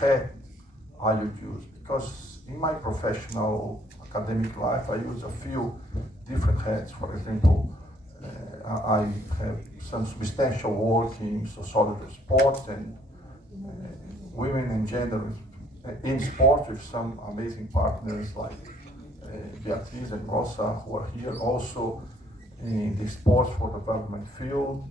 hat I would use, because in my professional academic life I use a few different hats. For example, I have some substantial work in sociology of sport and women and gender in sport with some amazing partners like Beatriz and Rosa, who are here also in the sports for development field.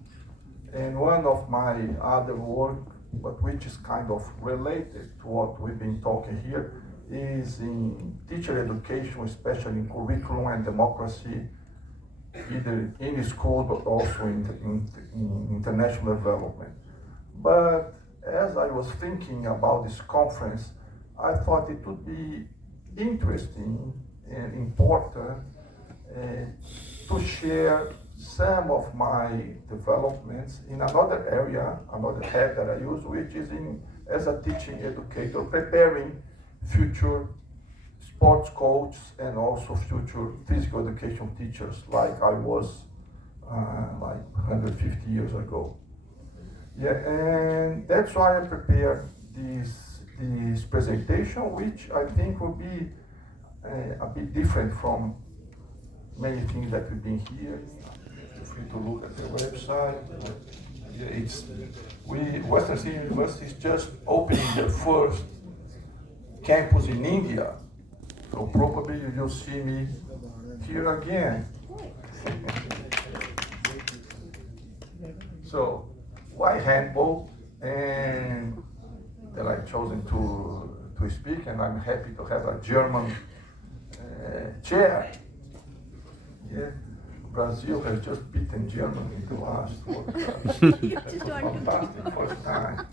And one of my other work, but which is kind of related to what we've been talking here, is in teacher education, especially in curriculum and democracy, either in school but also in international development. But as I was thinking about this conference, I thought it would be interesting and important to share some of my developments in another area, another hat that I use, which is as a teaching educator, preparing future sports coaches and also future physical education teachers like I was like 150 years ago. Yeah, and that's why I prepared this presentation, which I think will be a bit different from many things that we've been here. Feel free to look at the website. Yeah, Western Sydney University is just opening their first campus in India, so probably you'll see me here again. So, why handball? And that I've chosen to speak, and I'm happy to have a German chair. Yeah, Brazil has just beaten Germany in the last World Cup. That's a fantastic first time.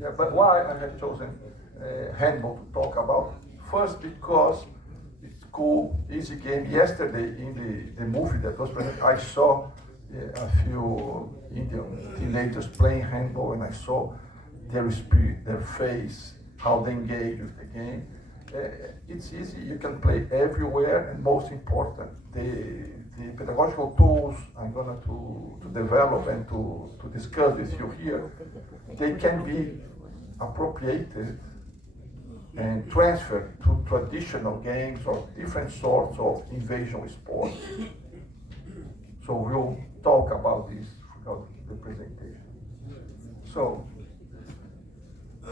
Yeah, but why I have chosen handball to talk about? First, because it's cool, easy game. Yesterday in the movie that was presented, I saw a few Indian teenagers playing handball, and I saw their spirit, their face, how they engage with the game. It's easy, you can play everywhere, and most important, the pedagogical tools I'm going to develop and to discuss with you here, they can be appropriated and transferred to traditional games or different sorts of invasion sports. So we'll talk about this throughout the presentation. So,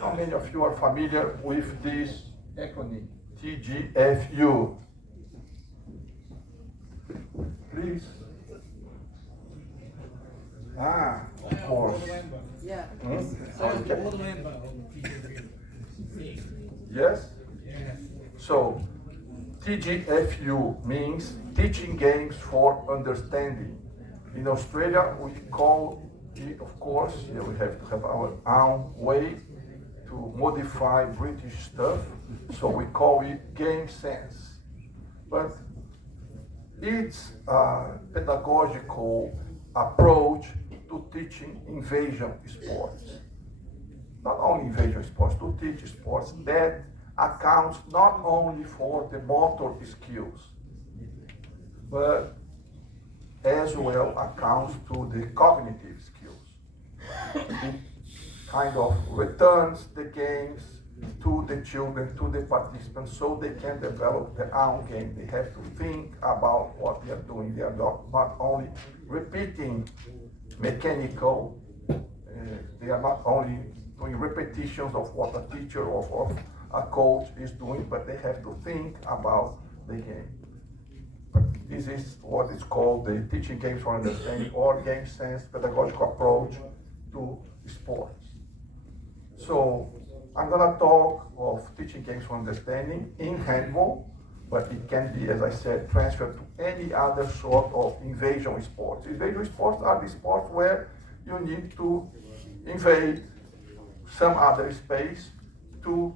how many of you are familiar with this acronym, TGFU? Please. Of course. Yeah. Yes? So, TGFU means Teaching Games for Understanding. In Australia, we call it, of course, we have to have our own way to modify British stuff, so we call it game sense. But it's a pedagogical approach to teaching invasion sports. Not only invasion sports, to teach sports that accounts not only for the motor skills, but as well accounts to the cognitive skills. It kind of returns the games to the children, to the participants, so they can develop their own game. They have to think about what they are doing. They are not only repeating mechanical, they are not only doing repetitions of what a teacher or a coach is doing, but they have to think about the game. But this is what is called the Teaching Games for Understanding or Game Sense pedagogical approach to sports. So I'm going to talk of teaching games for understanding in handball, but it can be, as I said, transferred to any other sort of invasion sports. Invasion sports are the sports where you need to invade some other space to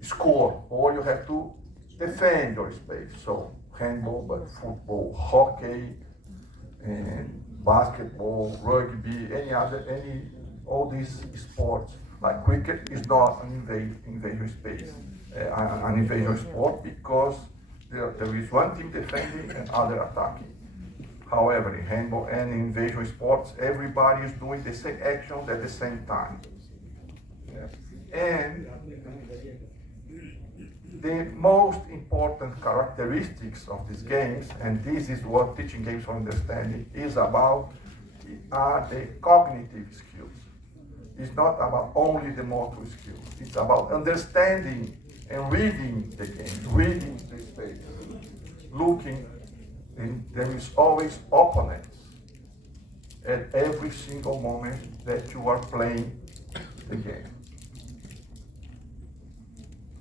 score, or you have to defend your space. So handball, but football, hockey, and basketball, rugby, all these sports. Like cricket is not an invasion space, an invasion sport, because there is one team defending and other attacking. However, in handball and in visual sports, everybody is doing the same actions at the same time. Yeah. And the most important characteristics of these games, and this is what teaching games for understanding is about, are the cognitive skills. It's not about only the motor skills. It's about understanding and reading the game, reading the space, looking, and there is always opponents at every single moment that you are playing the game.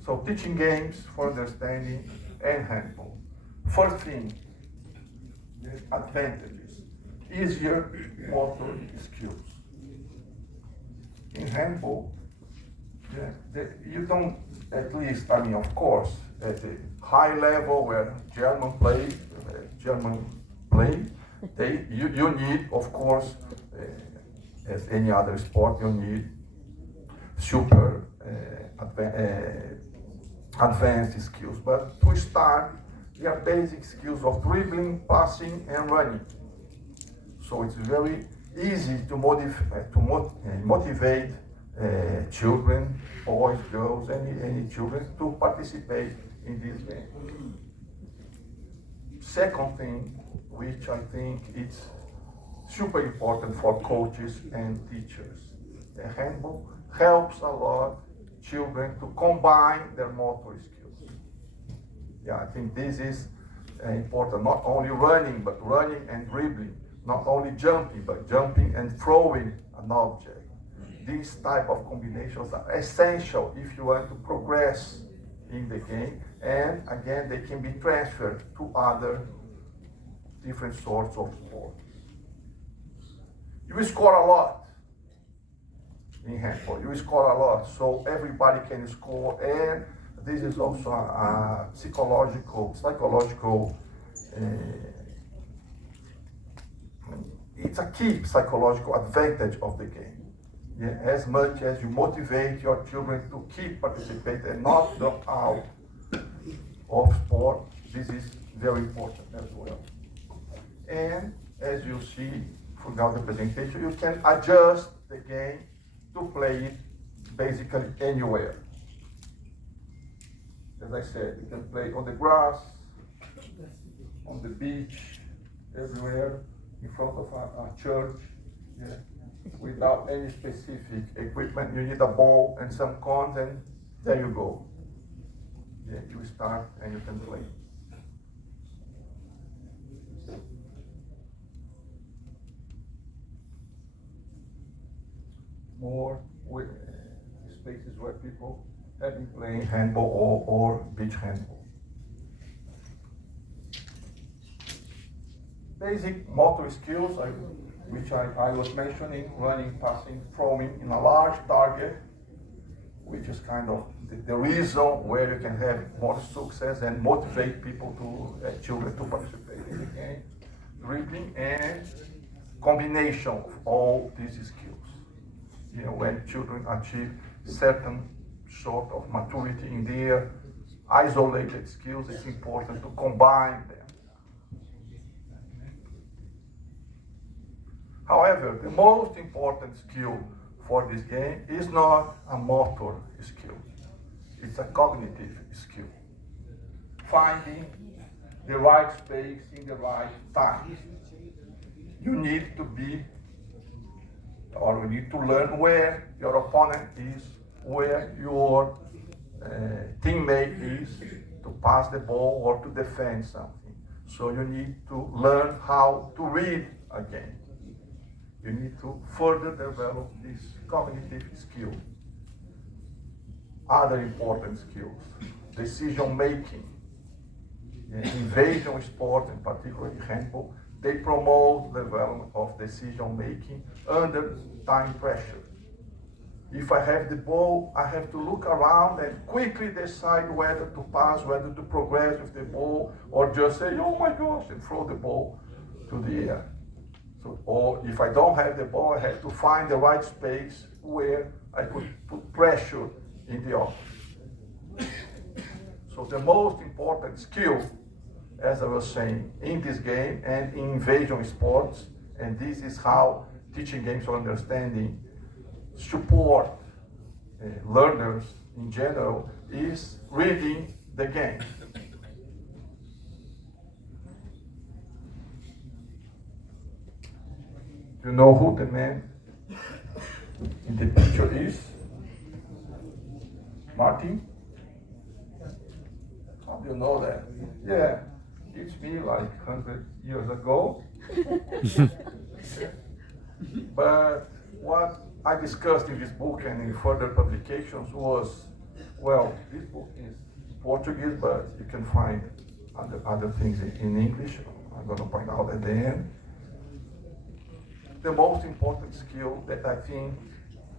So teaching games for understanding and handball. First thing, the advantages, easier motor skills. In handball, you don't, at least, I mean, of course, at the high level where German play, you need, of course, as any other sport, you need super advanced skills. But to start, there are basic skills of dribbling, passing, and running. So it's very easy to motivate children, boys, girls, any children to participate in this game. Second thing, which I think is super important for coaches and teachers, the handball helps a lot children to combine their motor skills. Yeah, I think this is important, not only running, but running and dribbling. Not only jumping, but jumping and throwing an object. These type of combinations are essential if you want to progress in the game, and again, they can be transferred to other different sorts of sports. You score a lot in handball. You score a lot, so everybody can score, and this is also a psychological it's a key psychological advantage of the game. Yeah, as much as you motivate your children to keep participating and not drop out of sport, this is very important as well. And as you see throughout the presentation, you can adjust the game to play it basically anywhere. As I said, you can play on the grass, on the beach, everywhere, in front of a church, yeah, without any specific equipment. You need a ball and some cones, and there you go. Yeah, you start and you can play. More spaces where people have been playing handball or beach handball. Basic motor skills, which I was mentioning, running, passing, throwing in a large target, which is kind of the reason where you can have more success and motivate people children to participate in the game. Dribbling and combination of all these skills. You know, when children achieve certain sort of maturity in their isolated skills, it's important to combine them. However, the most important skill for this game is not a motor skill. It's a cognitive skill. Finding the right space in the right time. You need to learn where your opponent is, where your teammate is to pass the ball or to defend something. So you need to learn how to read a game. You need to further develop this cognitive skill. Other important skills, decision making. Invasion sports, in particular handball, they promote the development of decision making under time pressure. If I have the ball, I have to look around and quickly decide whether to pass, whether to progress with the ball, or just say, oh my gosh, and throw the ball to the air. So, or if I don't have the ball, I have to find the right space where I could put pressure in the opponent. So the most important skill as I was saying, in this game and in invasion sports. And this is how teaching games for understanding support learners in general is reading the game. You know who the man in the picture is? Martin? How do you know that? Yeah, it's me like 100 years ago. But what I discussed in this book and in further publications was, well, this book is Portuguese, but you can find other things in English. I'm going to point out at the end. The most important skill that I think,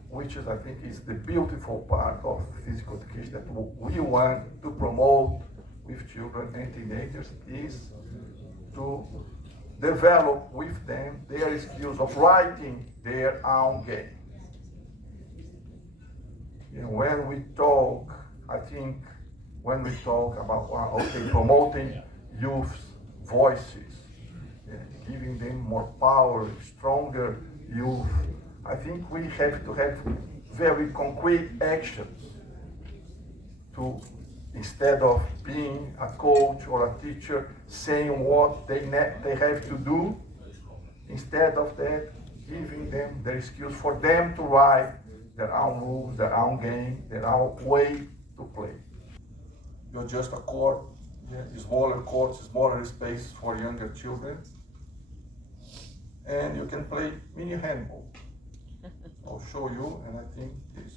which is I think is the beautiful part of physical education that we want to promote with children and teenagers, is to develop with them their skills of writing their own game. You know, when we talk, I think when we talk about promoting youth's voices, giving them more power, stronger youth, I think we have to have very concrete actions to, instead of being a coach or a teacher saying what they have to do, instead of that, giving them the skills for them to write their own rules, their own game, their own way to play. You're just a court, smaller courts, smaller space for younger children, and you can play mini handball. I'll show you, and I think this,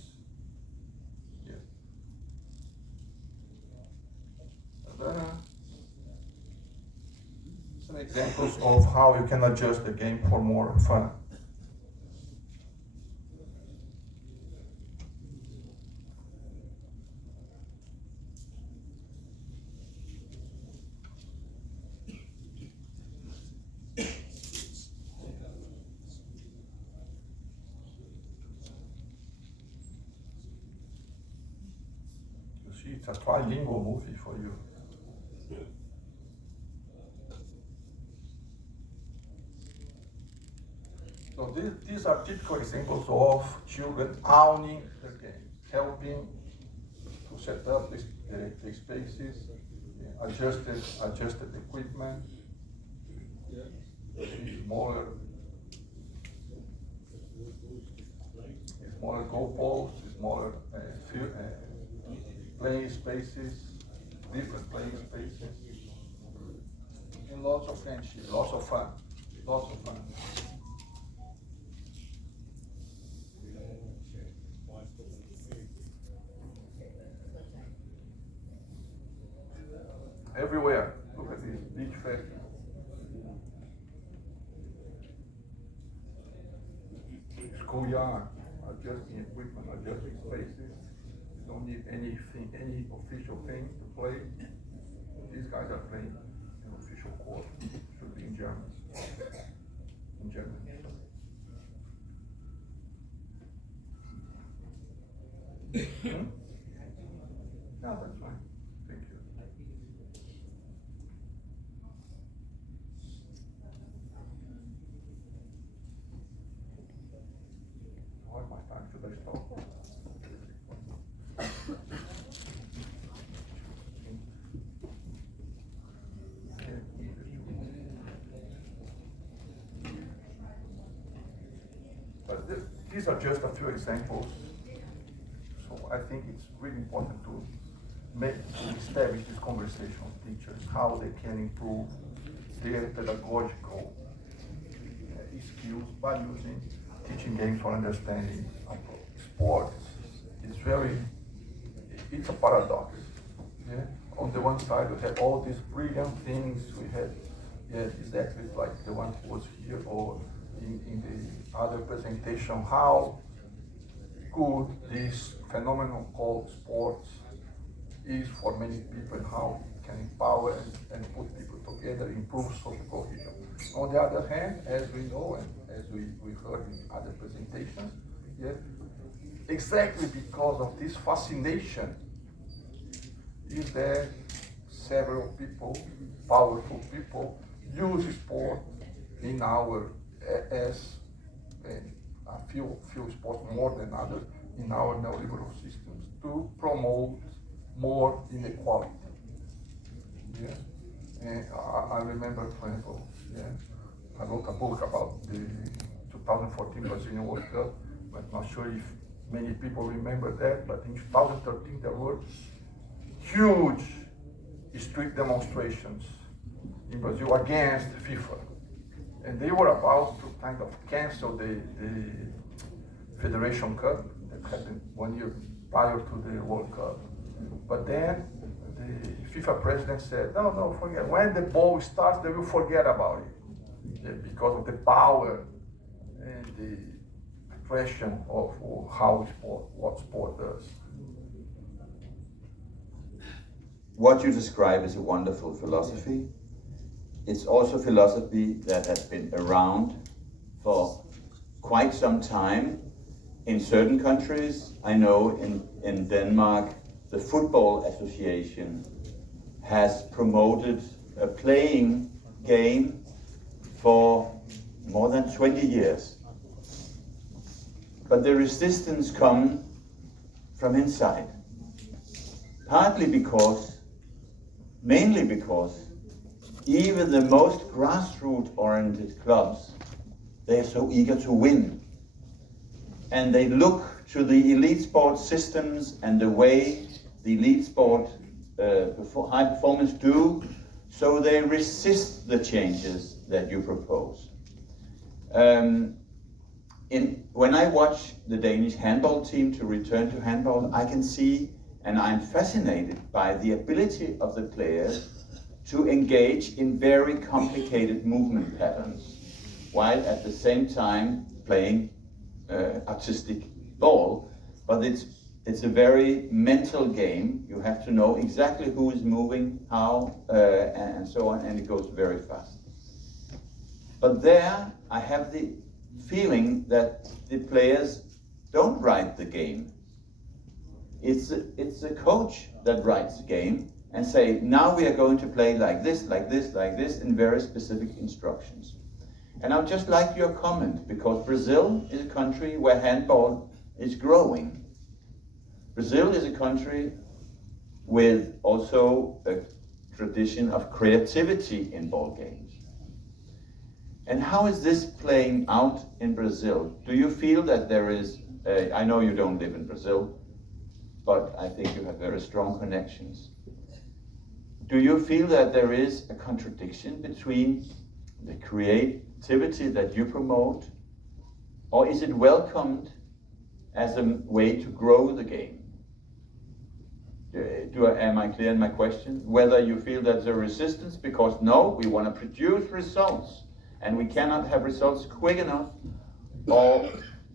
some examples of how you can adjust the game for more fun. You see, it's a trilingual movie for you. So these are typical examples of children owning the game, helping to set up the spaces, adjusted equipment, smaller goalposts, smaller playing spaces, different playing spaces, and lots of friendship, lots of fun. Everywhere. Look at this beach festival. Schoolyard, adjusting equipment, adjusting spaces. You don't need any official thing to play. These guys are playing an official court. Should be in German. No, that's fine. Thank you. How much time should I stop? But these are just a few examples. So I think it's really important to establish this conversation with teachers, how they can improve their pedagogical skills by using teaching games for understanding sports. It's a paradox. Yeah? On the one side, we have all these brilliant things. We had exactly like the one who was here or in the other presentation, how good this phenomenon called sports is for many people, and how it can empower and put people together, improve social cohesion. On the other hand, as we know and as we heard in other presentations, exactly because of this fascination is that several people, powerful people, use sport in our as a few sports more than others in our neoliberal systems to promote more inequality. Yeah. And I remember, for example, yeah, I wrote a book about the 2014 Brazilian World Cup, but not sure if many people remember that, but in 2013 there were huge street demonstrations in Brazil against FIFA. And they were about to kind of cancel the Federation Cup that happened 1 year prior to the World Cup. But then the FIFA president said, no, forget. When the ball starts, they will forget about it. Yeah, because of the power and the impression of what sport does. What you describe is a wonderful philosophy. It's also philosophy that has been around for quite some time in certain countries. I know in Denmark, the Football Association has promoted a playing game for more than 20 years. But the resistance comes from inside. Mainly because even the most grassroots-oriented clubs, they are so eager to win. And they look to the elite sport systems and the way the elite sport high performance do, so they resist the changes that you propose. When I watch the Danish handball team to return to handball, I can see and I'm fascinated by the ability of the players to engage in very complicated movement patterns, while at the same time playing artistic ball. But it's a very mental game. You have to know exactly who is moving, how, and so on, and it goes very fast. But there, I have the feeling that the players don't write the game. It's a coach that writes the game and say, now we are going to play like this, like this, like this, in very specific instructions. And I would just like your comment, because Brazil is a country where handball is growing. Brazil is a country with also a tradition of creativity in ball games. And how is this playing out in Brazil? Do you feel that there is, I know you don't live in Brazil, but I think you have very strong connections. Do you feel that there is a contradiction between the creativity that you promote, or is it welcomed as a way to grow the game? Am I clear in my question? Whether you feel there's a resistance because no, we want to produce results and we cannot have results quick enough, or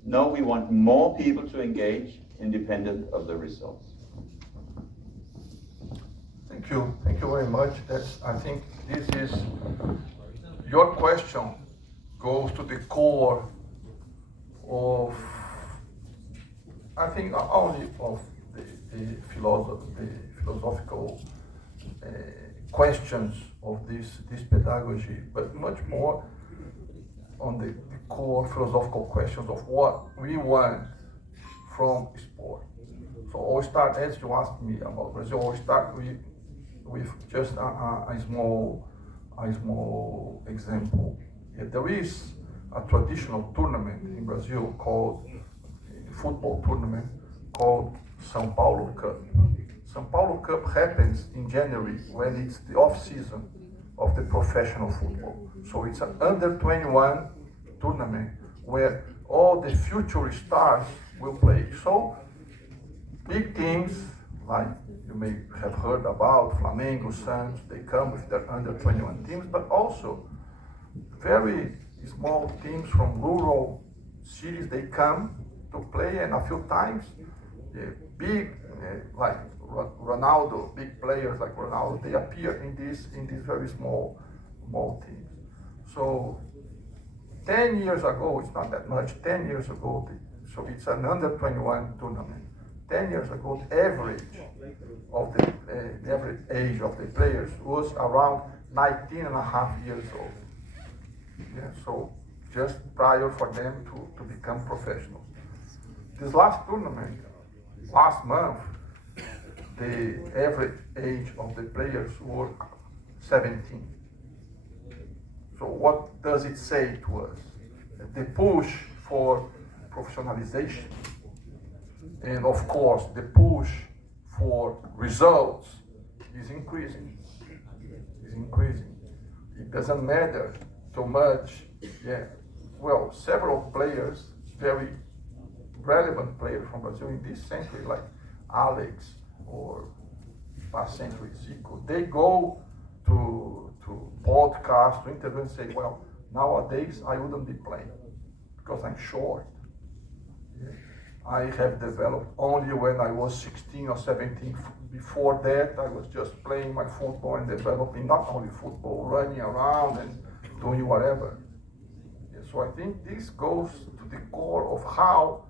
no, we want more people to engage independent of the results. Thank you very much. I think this is, your question goes to the core of, I think, not only of the philosophical questions of this pedagogy, but much more on the core philosophical questions of what we want from sport. So I'll start, as you asked me about Brazil, I'll start with just a small example. Yeah, there is a traditional tournament in Brazil called, football tournament called São Paulo Cup. São Paulo Cup happens in January when it's the off-season of the professional football. So it's an under-21 tournament where all the future stars will play. So big teams, like you may have heard about, Flamengo, Santos, they come with their under-21 teams, but also very small teams from rural cities, they come to play, and a few times big, like Ronaldo, big players like Ronaldo, they appear in these very small teams. So 10 years ago, it's not that much, 10 years ago, so it's an under-21 tournament. 10 years ago, the average age of the players was around 19 and a half years old. Yeah, so just prior for them to become professionals. This last tournament, last month, the average age of the players were 17. So what does it say to us? The push for professionalization, and of course the push for results is increasing. It doesn't matter so much. Yeah, well, several players, very relevant players from Brazil in this century, like Alex or past century Zico, they go to podcasts, to interview and say, well, nowadays I wouldn't be playing because I'm short. Yeah. I have developed only when I was 16 or 17. Before that, I was just playing my football and developing not only football, running around and doing whatever. Yeah, so I think this goes to the core of how,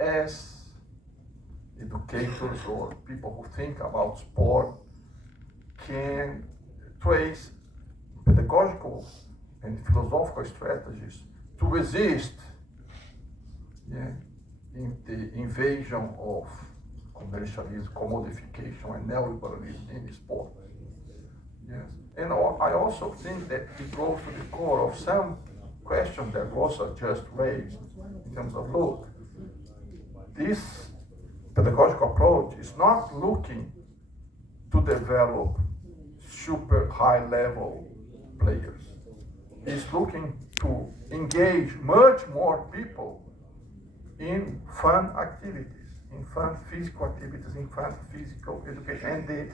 as educators or people who think about sport, can trace pedagogical and philosophical strategies to resist in the invasion of commercialism, commodification, and neoliberalism in sport. Yes, and I also think that it goes to the core of some questions that Rosa just raised in terms of, look, this pedagogical approach is not looking to develop super high level players. It's looking to engage much more people in fun activities, in fun physical activities, in fun physical education. And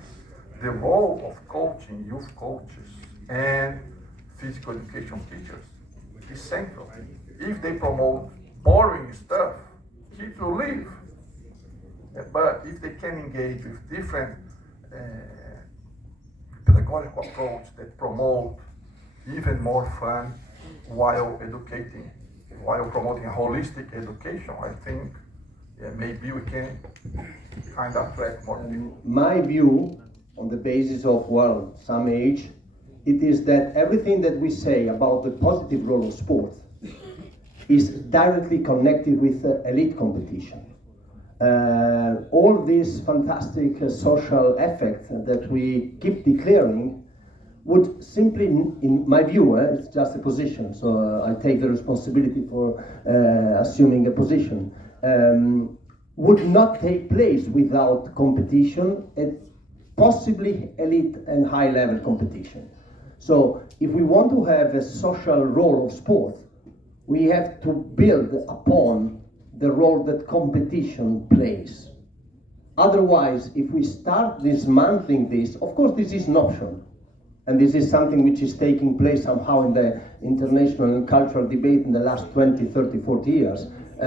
the role of coaching, youth coaches, and physical education teachers is central. If they promote boring stuff, kids will leave. But if they can engage with different pedagogical approach that promote even more fun while promoting a holistic education, I think maybe we can kind of attract more people. My view, on the basis of, well, some age, it is that everything that we say about the positive role of sport is directly connected with elite competition. All these fantastic social effects that we keep declaring would simply, in my view, it's just a position, so I take the responsibility for assuming a position, would not take place without competition, and possibly elite and high-level competition. So if we want to have a social role of sport, we have to build upon the role that competition plays. Otherwise, if we start dismantling this, of course this is an option, and this is something which is taking place somehow in the international and cultural debate in the last 20, 30, 40 years.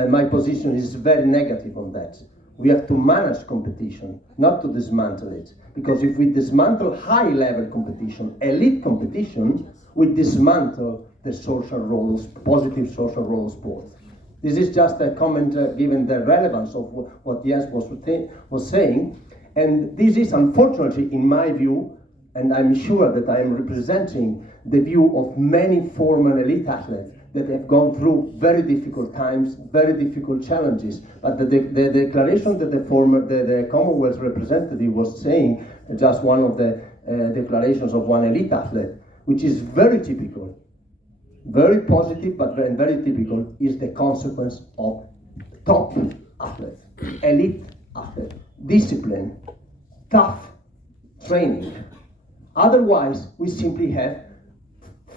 My position is very negative on that. We have to manage competition, not to dismantle it. Because if we dismantle high-level competition, elite competition, we dismantle the social role, positive social role of sport. This is just a comment given the relevance of what Jens was saying. And this is unfortunately, in my view, and I'm sure that I am representing the view of many former elite athletes that have gone through very difficult times, very difficult challenges. But the declaration that the Commonwealth representative was saying, just one of the declarations of one elite athlete, which is very typical, very positive, but very typical, is the consequence of top athlete, elite athlete, discipline, tough training. Otherwise, we simply have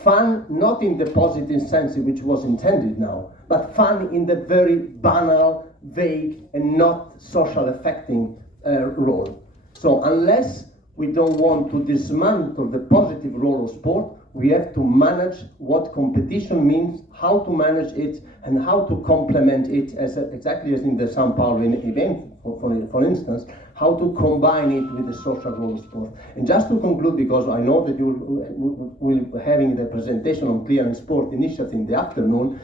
fun, not in the positive sense which was intended now, but fun in the very banal, vague, and not social affecting role. So unless we don't want to dismantle the positive role of sport, we have to manage what competition means, how to manage it, and how to complement it, exactly as in the São Paulo event, for instance, how to combine it with the social role of sport. And just to conclude, because I know that you will be having the presentation on Clear and Sport initiative in the afternoon,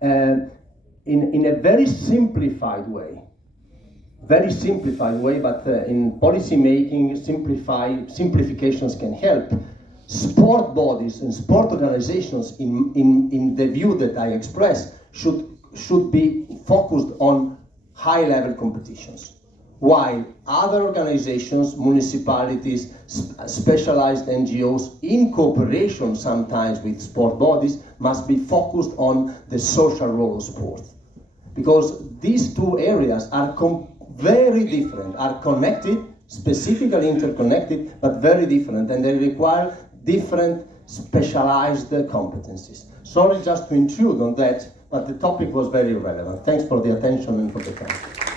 in a very simplified way, very simplified way, but in policy making, simplifications can help. Sport bodies and sport organizations, in the view that I express, should be focused on high-level competitions, while other organizations, municipalities, specialized NGOs, in cooperation sometimes with sport bodies, must be focused on the social role of sport. Because these two areas are very different, are connected, specifically interconnected, but very different, and they require different specialized competencies. Sorry just to intrude on that, but the topic was very relevant. Thanks for the attention and for the time.